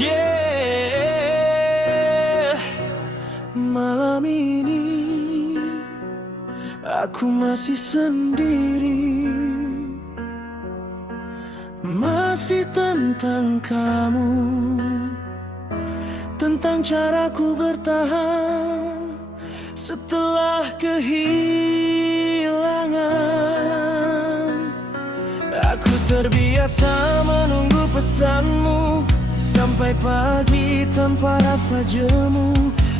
Yeah. Malam ini aku masih sendiri, masih tentang kamu, tentang caraku bertahan setelah kehilangan. Aku terbiasa menunggu pesanmu sampai pagi tanpa rasa jemu.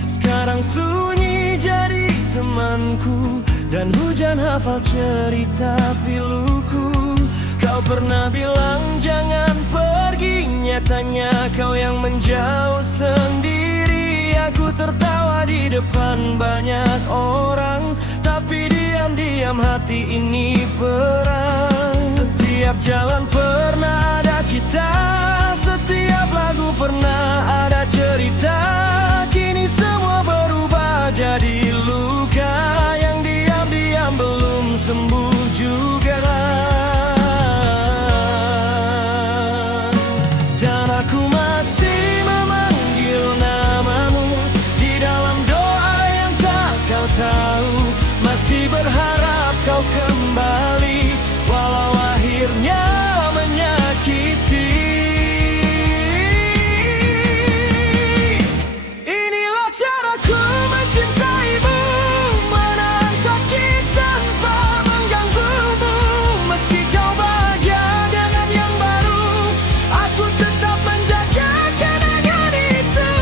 Sekarang sunyi jadi temanku, dan hujan hafal cerita piluku. Kau pernah bilang jangan pergi, nyatanya kau yang menjauh sendiri. Aku tertawa di depan banyak orang, tapi diam-diam hati ini perang. Setiap jalan pernah ada kita, setiap lagu pernah ada cerita. Kini semua berubah jadi luka yang diam-diam belum sembuh juga. Dan aku masih memanggil namamu di dalam doa yang tak kau tahu. Masih berharap kau kembali, walau akhirnya menyakiti. Inilah caraku mencintaimu, menahan sakit tanpa mengganggumu. Meski kau bahagia dengan yang baru, aku tetap menjaga kenangan itu.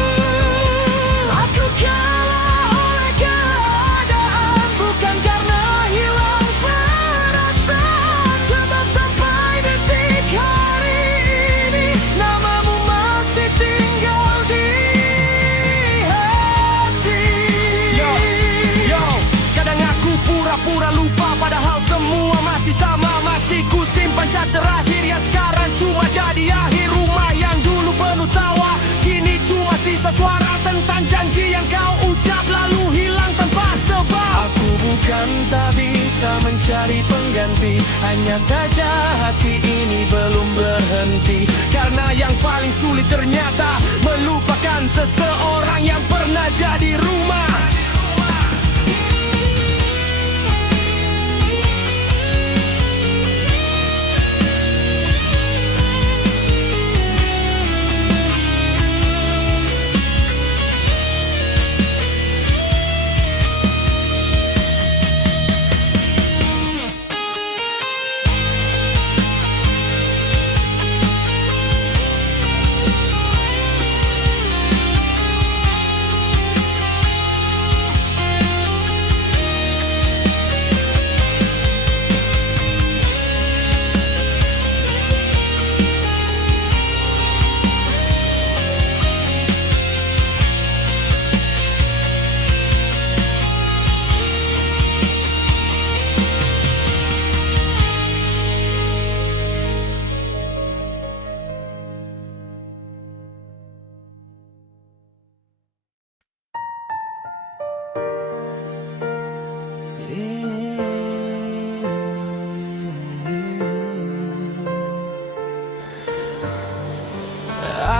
Aku kalah oleh keadaan, bukan karena hilang perasaan. Sebab sampai detik hari ini, namamu masih tinggal di hati. Yo, kadang aku pura-pura lupa, padahal semua masih sama. Masih ku simpan cat terakhir yang sekarang cuma jadi akhir. Rumah yang dulu penuh tawa, kini cuma sisa suara tentang janji yang kau ucap lalu hilang tanpa sebab. Aku bukan tak bisa mencari pengganti, hanya saja hati ini belum berhenti. Karena yang paling sulit ternyata melupakan seseorang yang pernah jadi rumah.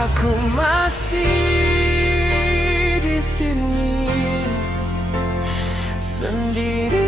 Aku masih di sini sendiri.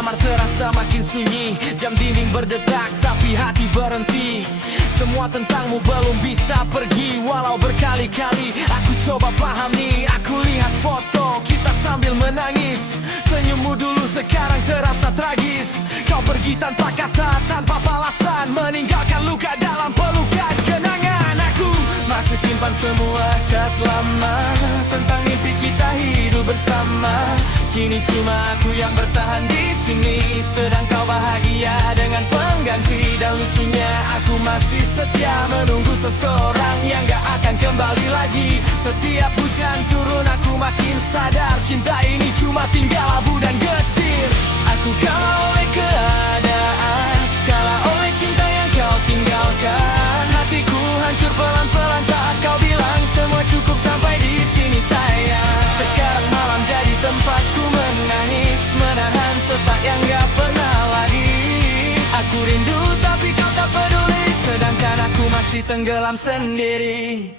Kamar terasa makin sunyi, jam dinding berdetak tapi hati berhenti. Semua tentangmu belum bisa pergi, walau berkali-kali aku coba pahami. Aku lihat foto kita sambil menangis, senyummu dulu sekarang terasa tragis. Kau pergi tanpa kata, tanpa balasan, meninggalkan luka dalam pelukan kenangan. Aku masih simpan semua chat lama tentang mimpi kita hidup bersama. Kini cuma aku yang bertahan di sini, sedang kau bahagia dengan pengganti. Dan lucunya aku masih setia menunggu seseorang yang gak akan kembali lagi. Setiap hujan turun aku makin sadar, cinta ini cuma tinggal abu dan getir. Aku kalah oleh keadaan, kalah oleh cinta yang kau tinggalkan. Hatiku hancur pelan-pelan saat kau bilang semua cukup sampai di sini sayang. Sekarang malam jadi tempatku menangis, menahan sesak yang gak pernah lagi. Aku rindu tapi kau tak peduli, sedangkan aku masih tenggelam sendiri.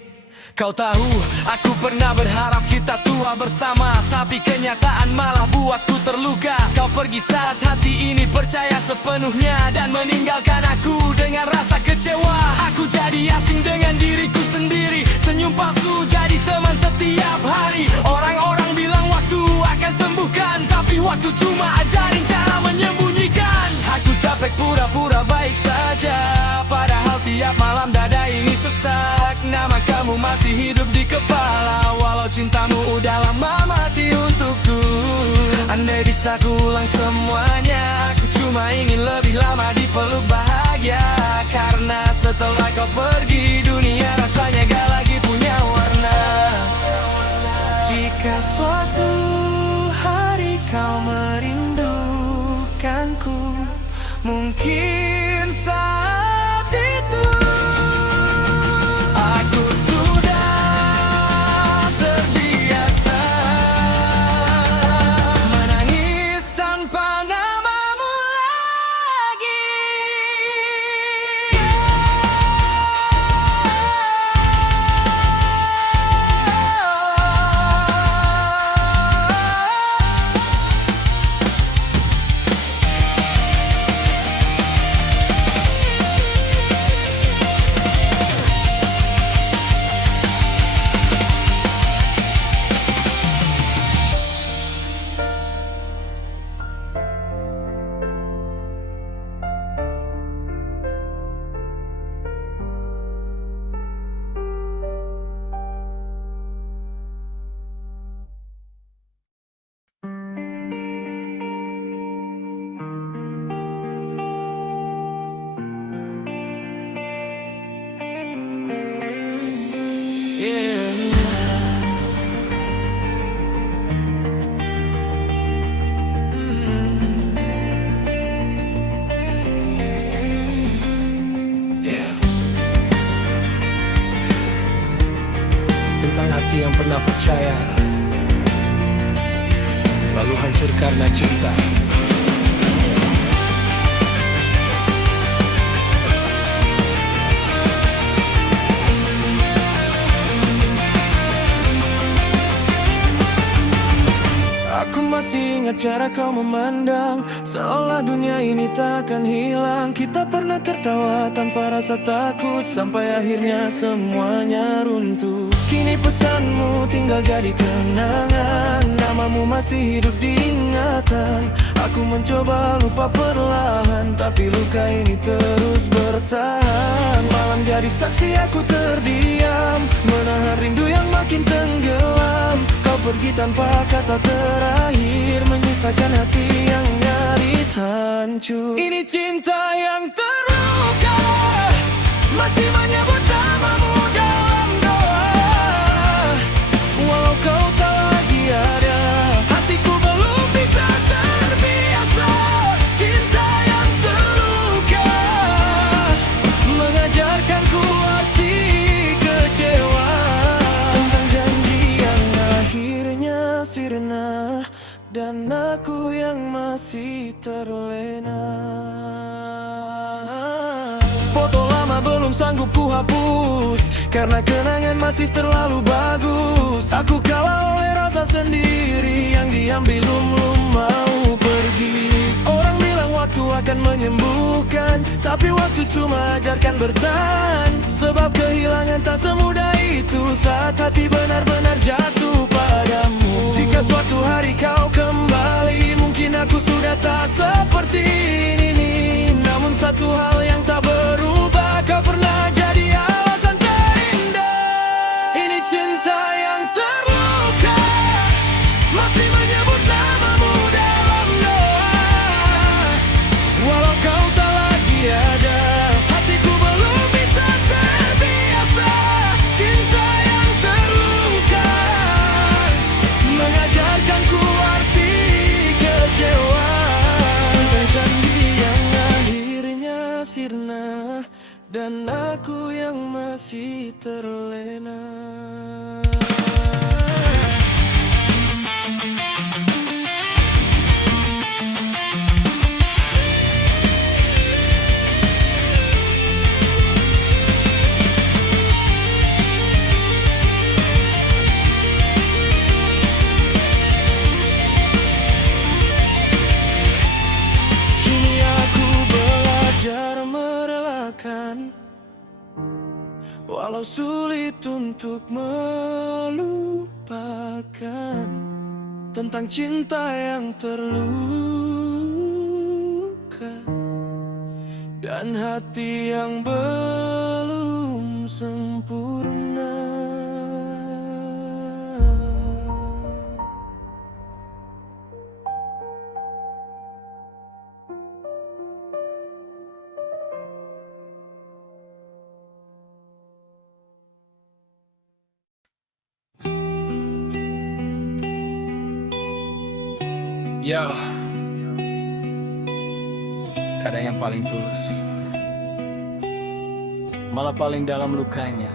Kau tahu, aku pernah berharap kita tua bersama, tapi kenyataan malah buatku terluka. Kau pergi saat hati ini percaya sepenuhnya, dan meninggalkan aku dengan rasa kecewa. Aku jadi asing dengan diriku sendiri, senyum palsu jadi teman setiap hari. Orang-orang bilang waktu akan sembuhkan, tapi waktu cuma ajarin cara menyembunyikan. Aku capek pura-pura baik saja, padahal tiap malam dada ini sesak. Nama kamu masih hidup di kepala, walau cintamu udah lama mati untukku. Andai bisa ku ulang semuanya, aku cuma ingin lebih lama dipeluk bahagia. Karena setelah kau pergi, dunia rasanya gak lagi punya warna. Jika suatu hari kau merindukanku, mungkin saat itu aku sudah terbiasa menangis tanpa namamu lagi. Tentang hati yang pernah percaya, lalu hancur karena cinta. Aku masih ingat cara kau memandang, seolah dunia ini takkan hilang. Kita pernah tertawa tanpa rasa takut, sampai akhirnya semuanya runtuh. Kini pesanmu tinggal jadi kenangan, namamu masih hidup di ingatan. Aku mencoba lupa perlahan, tapi luka ini terus bertahan. Malam jadi saksi aku terdiam, menahan rindu yang makin tenggelam. Kau pergi tanpa kata terakhir, menyisakan hati yang nyaris hancur. Ini cinta yang terluka, masih menyebut namamu dalam doa. Walau kau tak lagi ada, hatiku belum bisa terbiasa. Cinta yang terluka mengajarkanku arti kecewa, tentang janji yang akhirnya sirna, dan aku yang masih terlena. Foto lama belum sanggup ku hapus, karena kenangan masih terlalu bagus. Aku kalah oleh rasa sendiri yang diam belum mau pergi. Orang bilang waktu akan menyembuhkan, tapi waktu cuma ajarkan bertahan. Sebab kehilangan tak semudah itu saat hati benar-benar jatuh padamu. Jika suatu hari kau kembali, mungkin aku sudah tak seperti ini. Namun satu hal yang tak berubah, kau pernah jadi alasan terindah. dan aku yang masih terlena. Kini aku belajar merelakan, walau sulit untuk melupakan tentang cinta yang terluka dan hati yang belum sempurna. Ya, kadang yang paling tulus malah paling dalam lukanya.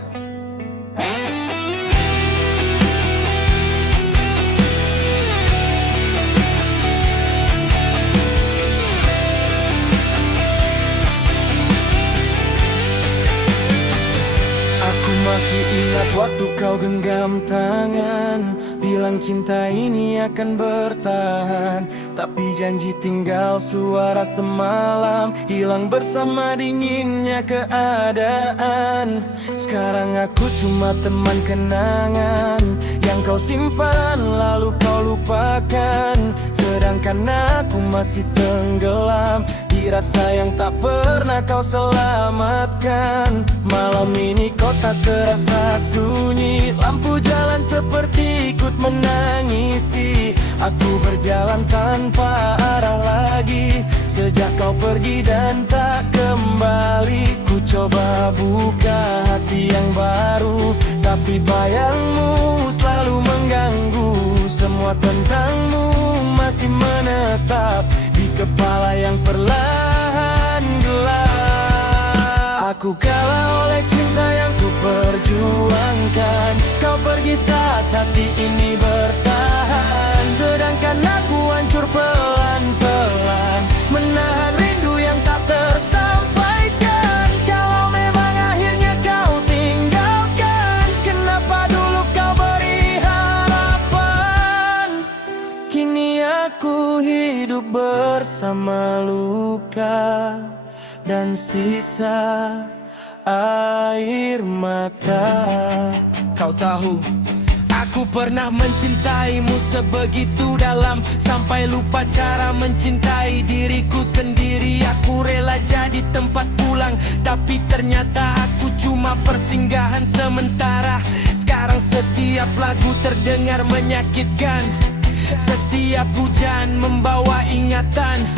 Aku masih ingat waktu kau genggam tangan, bilang cinta ini akan bertahan. Tapi janji tinggal suara semalam, hilang bersama dinginnya keadaan. Sekarang aku cuma teman kenangan yang kau simpan lalu kau lupakan. Sedangkan aku masih tenggelam di rasa yang tak pernah kau selamatkan. Malam ini kota terasa sunyi, lampu jalan seperti ikut menangisi. Aku berjalan tanpa arah lagi sejak kau pergi dan tak kembali. Ku coba buka hati yang baru, tapi bayangmu selalu mengganggu. Semua tentangmu masih menetap di kepala yang perlahan gelap. Aku kalah oleh cinta yang ku perjuangkan. Kau pergi saat hati ini bertahan, sedangkan aku hancur pelan-pelan menahan rindu yang tak tersampaikan. Kalau memang akhirnya kau tinggalkan, kenapa dulu kau beri harapan? Kini aku hidup bersama luka dan sisa air mata. Kau tahu, aku pernah mencintaimu sebegitu dalam, sampai lupa cara mencintai diriku sendiri. Aku rela jadi tempat pulang, tapi ternyata aku cuma persinggahan sementara. Sekarang setiap lagu terdengar menyakitkan, setiap hujan membawa ingatan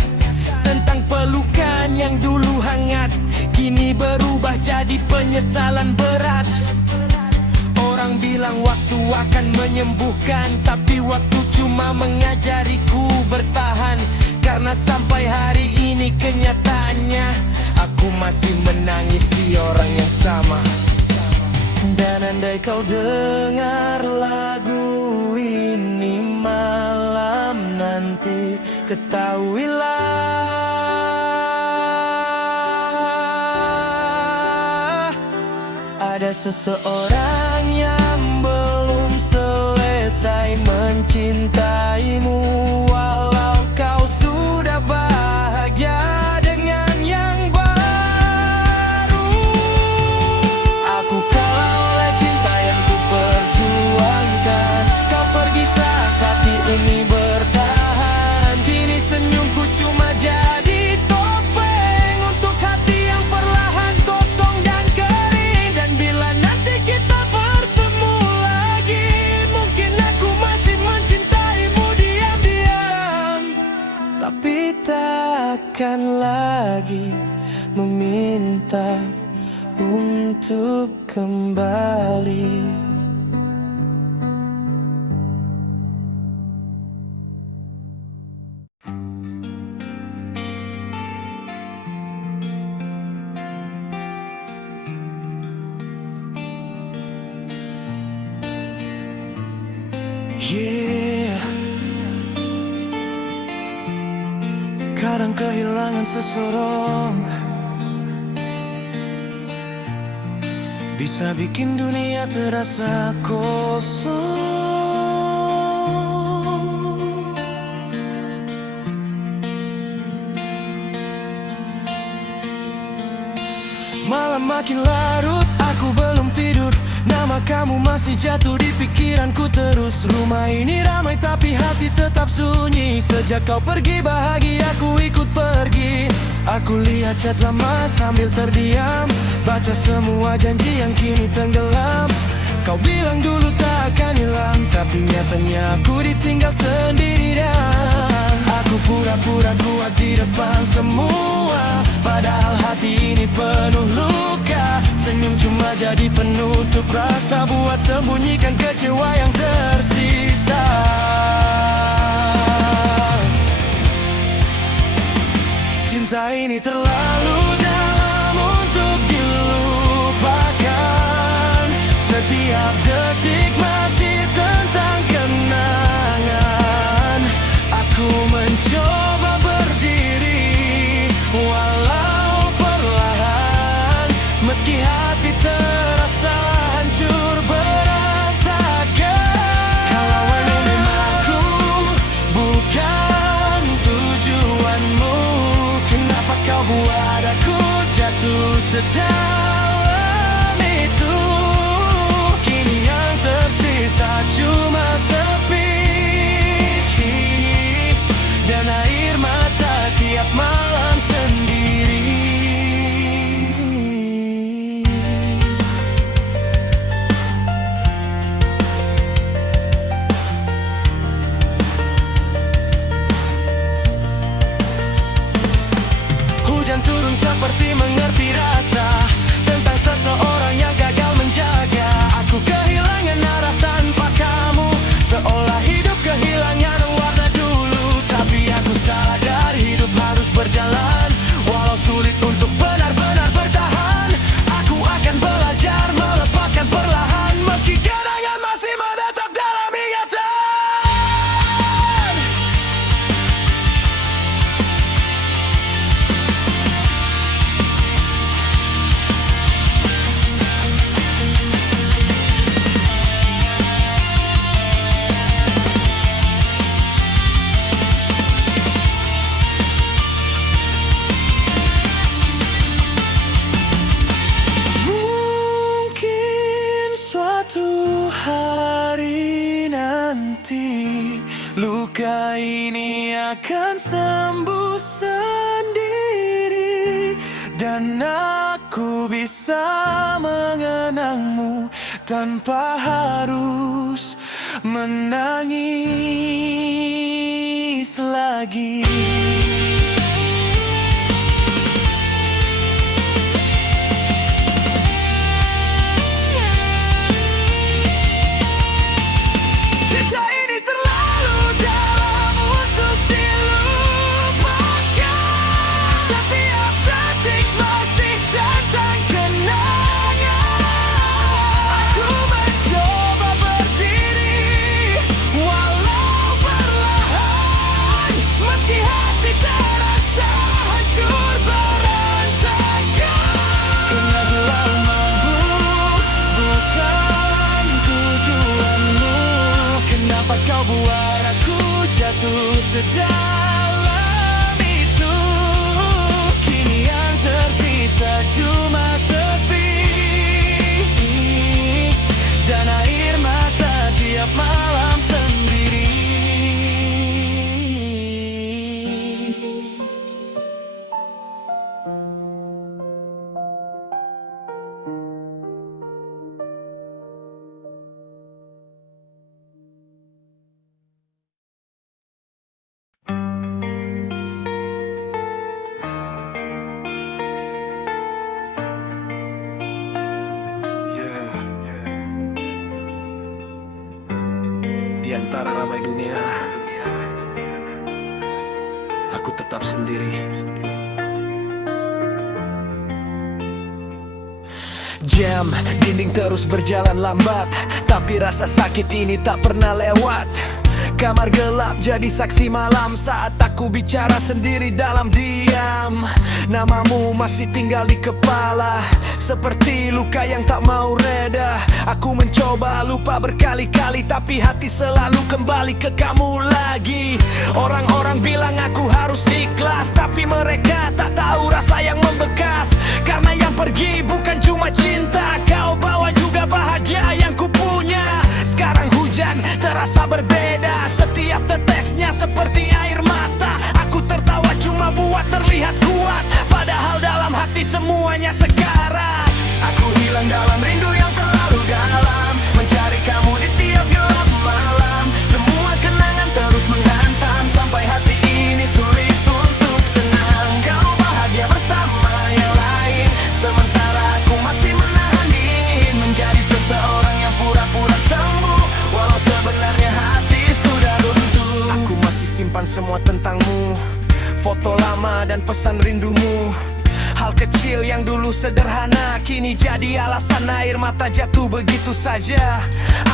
tentang pelukan yang dulu hangat, kini berubah jadi penyesalan berat. Orang bilang waktu akan menyembuhkan, tapi waktu cuma mengajariku bertahan. Karena sampai hari ini kenyataannya aku masih menangisi orang yang sama. Dan andai kau dengar lagu ini malam nanti, ketahuilah ada seseorang yang belum selesai mencintaimu. Walau kau sudah bahagia dengan yang baru, aku kalah oleh cinta yang ku perjuangkan. Kau pergi saat hati ini bertahan, kini senyumku cuma jadi topeng untuk hati yang perlahan kosong dan kering. Dan bila nanti kita bertemu lagi, mungkin aku masih mencintaimu diam-diam, tapi takkan lagi meminta untuk kembali. Kadang kehilangan seseorang bisa bikin dunia terasa kosong. Malam makin larut, aku belum tidur. Nama kamu masih jatuh di pikiranku terus. Rumah ini ramai tapi hati tetap sunyi. Sejak kau pergi bahagiaku ikut pergi. Aku lihat chat lama sambil terdiam, baca semua janji yang kini tenggelam. Kau bilang dulu tak akan hilang, tapi nyatanya aku ditinggal sendirian. Aku pura-pura kuat di depan semua, padahal hati ini penuh luka. Senyum cuma jadi penutup rasa, buat sembunyikan kecewa yang tersisa. Cinta ini terlalu dalam untuk dilupakan. Setiap detik masih tentang kenangan. Aku mencoba berdiri walau perlahan, meski hati terasa hancur berantakan. Kalau memang aku bukan tujuanmu, kenapa kau buat aku jatuh sedalam itu? Kini yang tersisa cuma sepi dan air mata tiap malam sendiri. Hujan turun seperti mengerti rasa tentang seseorang yang gagal menjaga. Aku kehilangan arah tanpa kamu, seolah hidup kehilangan warna dulu. Tapi aku sadar hidup harus berjalan, walau sulit untuk benar-benar bertahan. Aku akan belajar melepaskan perlahan, meski kenangan masih menetap dalam ingatan. Mungkin suatu hari nanti luka ini akan sembuh sendiri, dan aku bisa mengenangmu tanpa harus menangis lagi. Cinta ini terlalu dalam untuk dilupakan. Setiap detik masih tentang kenangan. Aku mencoba berdiri walau perlahan, meski hati terasa hancur berantakan. Karena gelombangmu bukan tujuanmu, kenapa kau buat aku jatuh sedalam itu? Kini yang tersisa cuma sepi dan air mata tiap malam sendiri. Di antara ramai dunia, aku tetap sendiri. Jam, dinding terus berjalan lambat, tapi rasa sakit ini tak pernah lewat. Kamar gelap jadi saksi malam saat aku bicara sendiri dalam diam. Namamu masih tinggal di kepala, seperti luka yang tak mau reda. Aku mencoba lupa berkali-kali, tapi hati selalu kembali ke kamu lagi. Orang-orang bilang aku harus ikhlas, tapi mereka tak tahu rasa yang membekas. Karena yang pergi bukan cuma cinta, kau bawa juga bahagia yang kupunya. Sekarang hujan terasa berbeda, setiap tetesnya seperti air mata. Aku tertawa cuma buat terlihat kuat, padahal dalam hati semuanya sekarat. Aku hilang dalam rindu yang terlalu dalam, mencari kamu di tiap gelap malam. Semua kenangan terus menghantam, sampai hati ini sulit untuk tenang. Kau bahagia bersama yang lain, sementara aku masih menahan dingin. Menjadi seseorang yang pura-pura sembuh, walau sebenarnya hati sudah runtuh. Aku masih simpan semua tentangmu, foto lama dan pesan rindumu. Hal kecil yang dulu sederhana kini jadi alasan air mata jatuh begitu saja.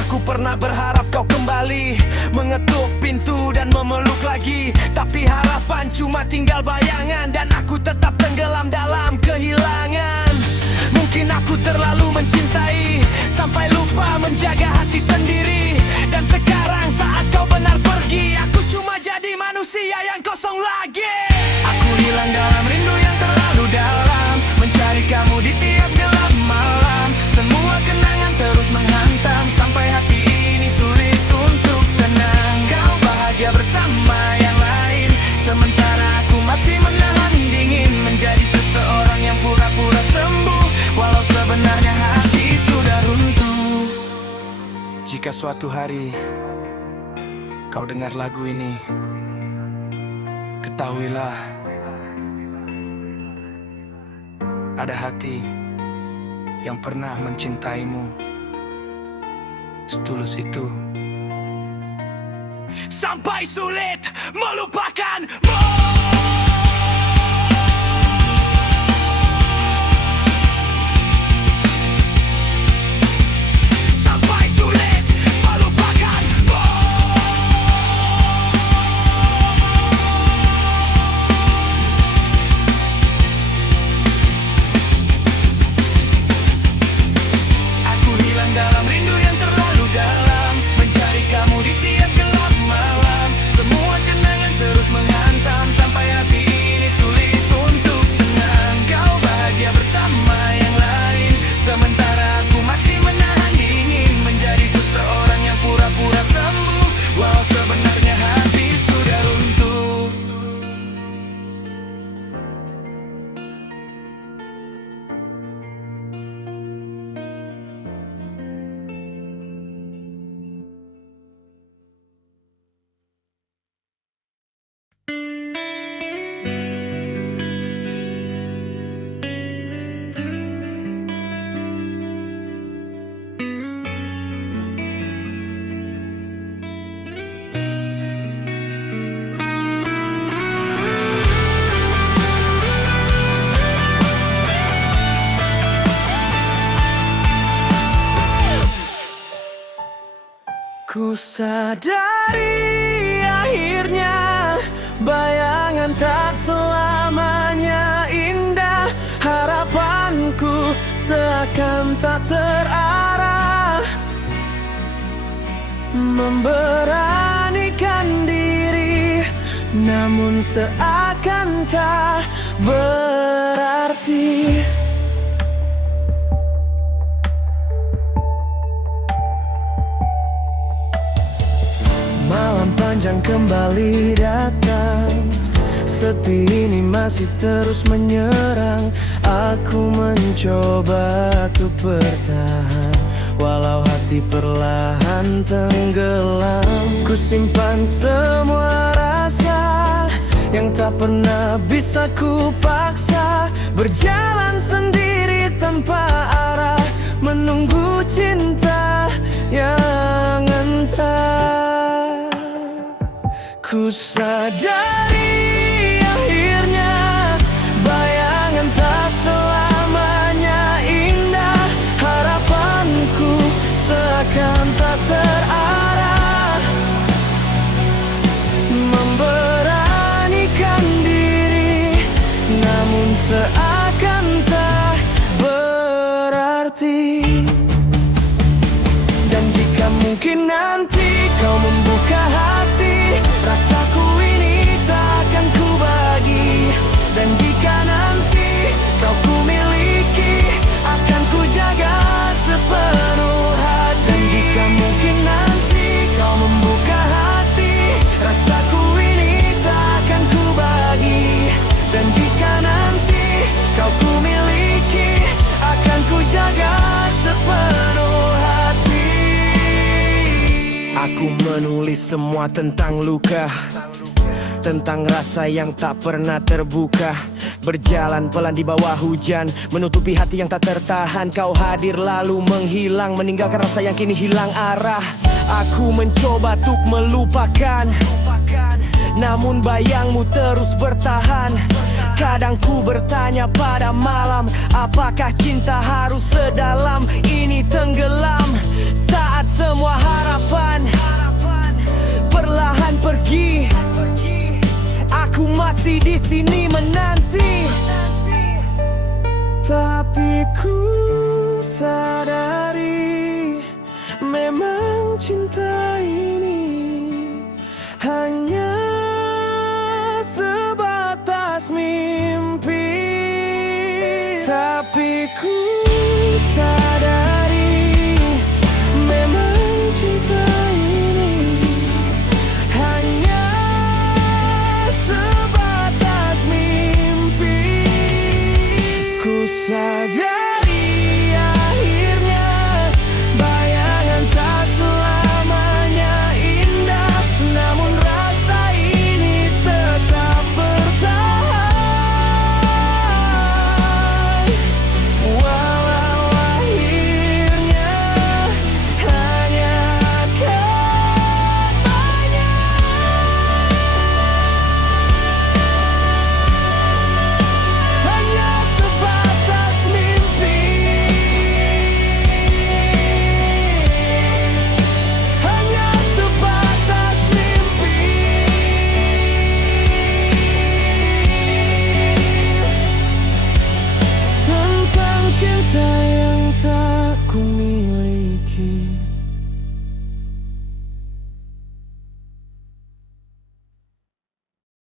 Aku pernah berharap kau kembali, mengetuk pintu dan memeluk lagi, tapi harapan cuma tinggal bayangan, dan aku tetap tenggelam dalam kehilangan. Mungkin aku terlalu mencintai, sampai lupa menjaga hati sendiri. Dan sekarang saat kau benar pergi, aku cuma jadi manusia yang kosong lagi. Aku hilang dalam rindu yang terlalu dalam, mencari kamu di tiap gelap malam. Semua kenangan terus menghantam, sampai hati ini sulit untuk tenang. Kau bahagia bersama yang lain, sementara aku masih menahan dingin. Menjadi seseorang yang pura-pura sembuh, walau sebenarnya hati sudah runtuh. Jika suatu hari kau dengar lagu ini, ketahuilah ada hati yang pernah mencintaimu setulus itu, sampai sulit melupakanmu. Sampai sulit melupakanmu. Aku hilang dalam rindu yang terlalu dalam, mencari kamu di tiap gelap malam. Semua kenangan terus menghantam, sampai hati ini sulit untuk tenang. Kau bahagia bersama yang lain, sementara aku masih menahan dingin. Menjadi seseorang yang pura-pura sembuh, walau sebenarnya hati sudah runtuh. Ku sadari akhirnya bayangan tak selamanya indah. Harapanku seakan tak terarah, memberanikan diri, namun seakan tak berarti. Malam panjang kembali datang, sepi ini masih terus menyerang. Aku mencoba untuk bertahan, walau hati perlahan tenggelam. Ku simpan semua rasa yang tak pernah bisa ku paksa, berjalan sendiri tanpa arah, menunggu cinta yang entah. Ku sadari akhirnya bayangan tak selamanya indah. Harapanku seakan tak terarah, mungkin nanti kau membuka hati, rasaku ini tak akan ku bagi. Dan jika nanti kau ku miliki, akan ku jaga sepenuh hati. Dan jika mungkin nanti kau membuka hati, rasaku ini tak akan ku bagi. Dan jika nanti kau ku miliki, akan ku jaga sepenuh hati. Aku menulis semua tentang luka, tentang rasa yang tak pernah terbuka. Berjalan pelan di bawah hujan, menutupi hati yang tak tertahan. Kau hadir lalu menghilang, meninggalkan rasa yang kini hilang arah. Aku mencoba untuk melupakan, namun bayangmu terus bertahan. Kadang ku bertanya pada malam, apakah cinta harus sedalam ini tenggelam? Saat semua harapan perlahan pergi, aku masih di sini menanti. Tapi ku sadari, memang cinta ini hanya sebatas mimpi. Tapi ku sadari, memang cinta ini hanya sebatas mimpi. Ku sadari akhirnya bayangan tak selamanya indah, namun rasa ini tetap bertahan. Walau akhirnya hanya katanya, hanya sebatas mimpi, hanya sebatas mimpi. Tentang cinta